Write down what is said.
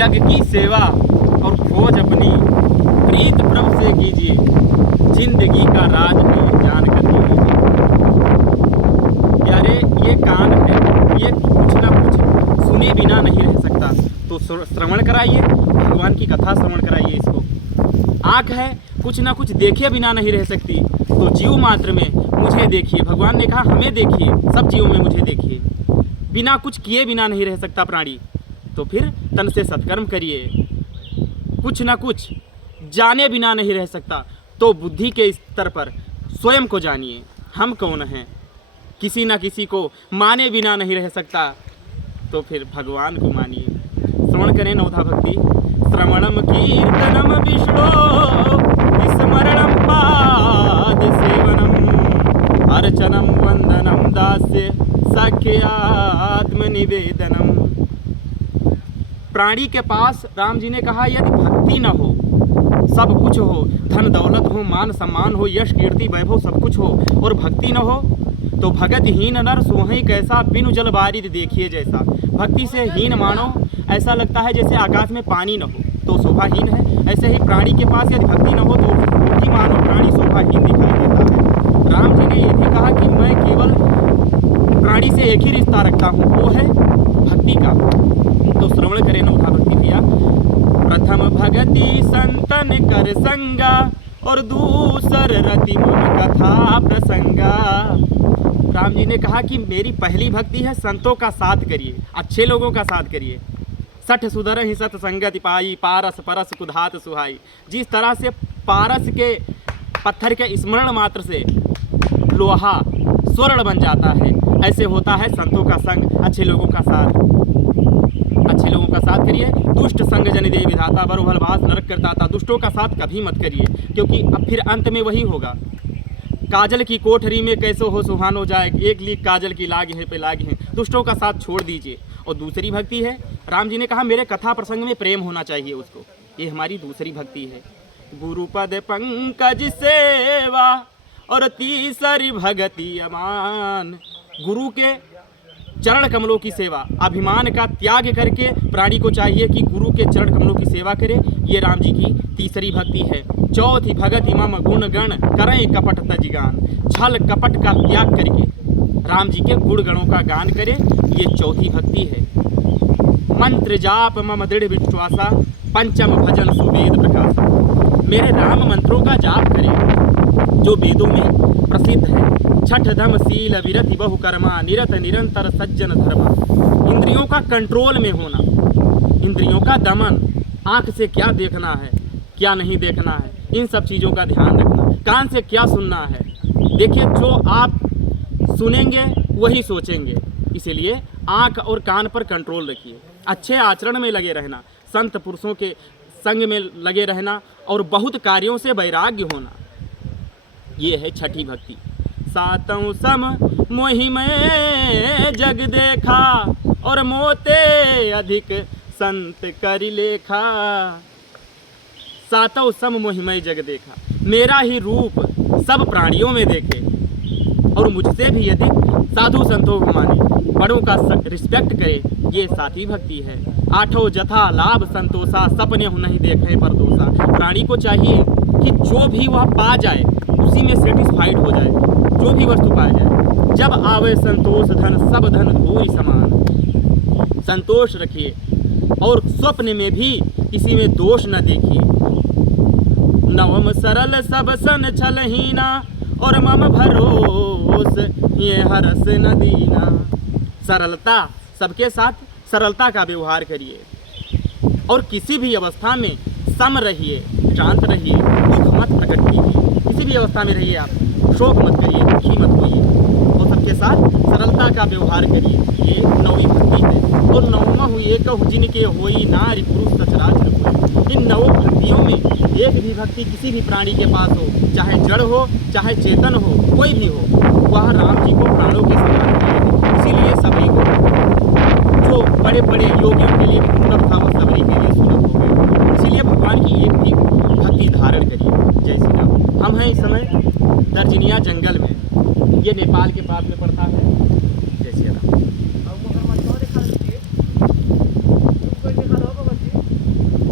जग की सेवा और खोज अपनी प्रीत प्रभु से कीजिए, जिंदगी का राज है जान कर लीजिए। यारे ये कान है, ये कुछ ना कुछ सुने बिना नहीं रह सकता, तो श्रवण कराइए, भगवान की कथा श्रवण कराइए इसको। आँख है, कुछ ना कुछ देखे बिना नहीं रह सकती, तो जीव मात्र में मुझे देखिए। भगवान ने कहा हमें देखिए, सब जीवों में मुझे देखिए। बिना कुछ किए बिना नहीं रह सकता प्राणी, तो फिर तन से सत्कर्म करिए। कुछ ना कुछ जाने बिना नहीं रह सकता, तो बुद्धि के स्तर पर स्वयं को जानिए, हम कौन हैं। किसी ना किसी को माने बिना नहीं रह सकता, तो फिर भगवान को मानिए। श्रवण करें नवधा भक्ति। श्रवणम कीर्तनम विष्णु स्मरणम पाद सेवनम अर्चनम वंदनम दास्य साख्यात्मनिवेदनम। प्राणी के पास राम जी ने कहा यदि भक्ति न हो, सब कुछ हो, धन दौलत हो, मान सम्मान हो, यश कीर्ति वैभव सब कुछ हो, और भक्ति न हो, तो भगत हीन नर सोहई कैसा, बिनु जल बारिद देखिए जैसा। भक्ति से हीन मानो, ऐसा लगता है जैसे आकाश में पानी न हो तो शोभाहीन है। ऐसे ही प्राणी के पास यदि भक्ति न हो तो भी मानो प्राणी शोभाहीन दिखाई देता है। राम जी ने यह भी कहा कि मैं केवल प्राणी से एक ही रिश्ता रखता हूँ, वो है भक्ति का। तो श्रवण करें नवधा भक्ति भैया। प्रथम भगति संतन कर संगा, और दूसर रति मन कथा प्रसंगा। राम जी ने कहा कि मेरी पहली भक्ति है संतों का साथ करिए, अच्छे लोगों का साथ करिए। सठ सुधर ही सत संगति पाई, पारस परस कुधात सुहाई। जिस तरह से पारस के पत्थर के स्मरण मात्र से लोहा स्वर्ण बन जाता है, ऐसे होता है संतों का संग, अच्छे लोगों का साथ। अच्छे लोगों का साथ करिए। दुष्ट संग जन दे विधाता, बरोभल भास नरक करता। दुष्टों का साथ कभी मत करिए, क्योंकि अब फिर अंत में वही होगा। काजल की कोठरी में कैसो हो सुहानो जाए, एक लीक काजल की लागे हैं पे लागे हैं। दुष्टों का साथ छोड़ दीजिए। और दूसरी भक्ति है, राम जी ने कहा मेरे कथा प्रसंग में प्रेम होना चाहिए उसको, ये हमारी दूसरी भक्ति है। गुरुपद पंकज सेवा, और तीसरी भगति अमान। गुरु के चरण कमलों की सेवा, अभिमान का त्याग करके प्राणी को चाहिए कि गुरु के चरण कमलों की सेवा करे। ये राम जी की तीसरी भक्ति है। चौथी भगति मम गुण गण, करें कपट तजिगान। छल कपट का त्याग करके राम जी के गुण गणों का गान करे, ये चौथी भक्ति है। मंत्र जाप मम दृढ़ विश्वासा, पंचम भजन सुवेद प्रकाशा। मेरे राम मंत्रों का जाप करें जो वेदों में प्रसिद्ध है। छठ धम शील विरति बहुकर्मा, निरत निरंतर सज्जन धर्मा। इंद्रियों का कंट्रोल में होना, इंद्रियों का दमन, आँख से क्या देखना है क्या नहीं देखना है, इन सब चीज़ों का ध्यान रखना। कान से क्या सुनना है, देखिए जो आप सुनेंगे वही सोचेंगे, इसीलिए आँख और कान पर कंट्रोल रखिए। अच्छे आचरण में लगे रहना, संत पुरुषों के संग में लगे रहना, और बहुत कार्यों से वैराग्य होना, ये है छठी भक्ति। सातों सम मोहि में जग देखा, और मोते अधिक संत करि लेखा। सातों सम मोहि में जग देखा, मेरा ही रूप सब प्राणियों में देखे, और मुझसे भी अधिक साधु संतों को माने, बड़ों का रिस्पेक्ट करे, ये साथी भक्ति है। आठों जथा लाभ संतोषा, सपने नहीं देखे पर दोषा। प्राणी को चाहिए कि जो भी वह पा जाए उसी में सेटिस्फाइड हो जाए, जो भी वस्तु पा जाए। जब आवे संतोष धन, सब धन धूलि समान। संतोष रखिए, और स्वप्न में भी किसी में दोष न देखिए। नवम सरल सब सन छलहीना, और मम भरोस ये हरस न दीना। सरलता, सबके साथ सरलता का व्यवहार करिए, और किसी भी अवस्था में सम रहिए, शांत रहिए, दुख मत प्रकट कीजिए। किसी भी अवस्था में रहिए, आप शोक मत करिए, दुखी मत होइए, और सबके साथ सरलता का व्यवहार करिए। ये नौवीं भक्ति है। और नौमा हुई एक जिनके होई नारी पुरुष सचराचर होई। इन नौ भक्तियों में एक भी भक्ति किसी भी प्राणी के पास हो, चाहे जड़ हो चाहे चेतन हो, कोई भी हो, वह राम जी को प्राणों के समान है। इसीलिए सभी को, जो बड़े बड़े योगियों के लिए दुर्लभ था वो सभी के लिए सुलभ हो गए। इसीलिए भगवान की एक भी भक्ति धारण करिए। जय श्री राम। हम हैं इस समय दर्जनिया जंगल में, ये नेपाल के पास में पड़ता है।